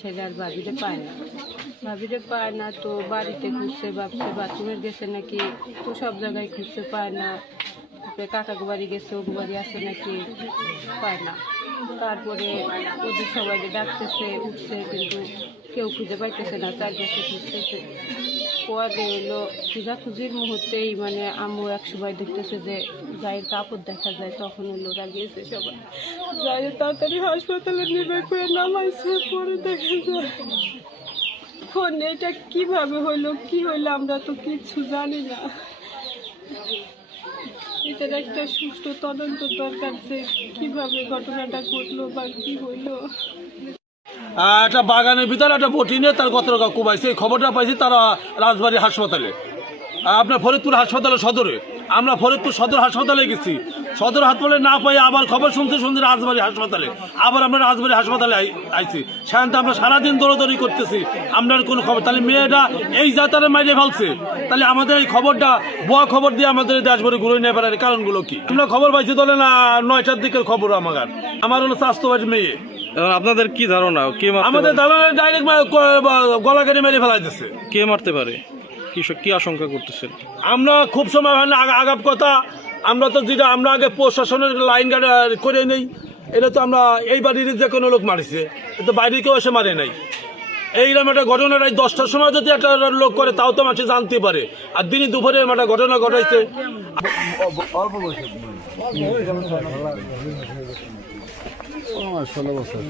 ছেলে আর ভাবিরে পায় না তো বাড়িতে খুঁজছে, ভাবছে বাথরুমে গেছে নাকি, তো সব জায়গায় খুঁজছে পায় না। কাকাকে বাড়ি গেছে, ওগু বাড়ি আছে নাকি, পায় না। তারপরে ওদের সবাই ডাকতেছে, উঠছে, কিন্তু কেউ খুঁজে পাইতেছে না, চারপাশে খুঁজতেছে। পরে হলো খোঁজাখুঁজির মুহূর্তেই মানে আম্মু এক সময় দেখতেছে যে গায়ের কাপড় দেখা যায়, তখন হলো রাগিয়েছে সবাই, যাই তাড়াতাড়ি হাসপাতালে নেবে করে নামাইছে। পরে দেখা যায় ফোন, এটা কিভাবে হইলো কি হইলো আমরা তো কিচ্ছু জানি না। এটার একটা সুষ্ঠু তদন্ত দরকার যে কিভাবে ঘটনাটা ঘটলো বা কি হইলো। একটা বাগানের ভিতরে একটা বটি নিয়ে তার কত টাকা কুবাইছে, এই খবরটা পাইছি তারা রাজবাড়ী হাসপাতালে, আপনার ফরিদপুর হাসপাতালে সদরে। আমরা ফরিদপুর সদর হাসপাতালে গেছি, সদর হাসপাতালে না পাই আবার খবর শুনতে রাজবাড়ী হাসপাতালে, আবার আমরা রাজবাড়ী হাসপাতালে আইছি। সেখানে আমরা সারাদিন দৌড়াদৌড়ি করতেছি, আপনার কোনো খবর। তাহলে মেয়েটা এই যাতারে মাইরে ফেলছে, তাহলে আমাদের এই খবরটা ভুয়া খবর দিয়ে আমাদের দেশবাড়ি ঘুরে নিয়ে ফেলার কারণগুলো কি? আমরা খবর পাইছি তাহলে না 9টার দিকের খবর। আমার হলো স্বাস্থ্যবাদী মেয়ে। আপনাদের কি ধারণা আমাদের ধারণা ডাইরেক্ট গলা কেটে মেরে ফেলা দিচ্ছে। কে মারতে পারে, কি আশঙ্কা করতেছেন? আমরা খুব সময় হয় না আগাপ কথা, আমরা তো যেটা আমরা আগে প্রশাসনের লাইন গার্ড করে নেই, এটা তো আমরা এই বাড়ির যে কোনো লোক মারিছে, তো বাইরে কেউ এসে মারে নাই। এইরকম একটা ঘটনাটা 10টার সময় যদি একটা লোক করে তাও তো মানুষ জানতে পারে, আর দিনে দুপুরে একটা ঘটনা ঘটাইছে। অল্প বয়সে 16 বছর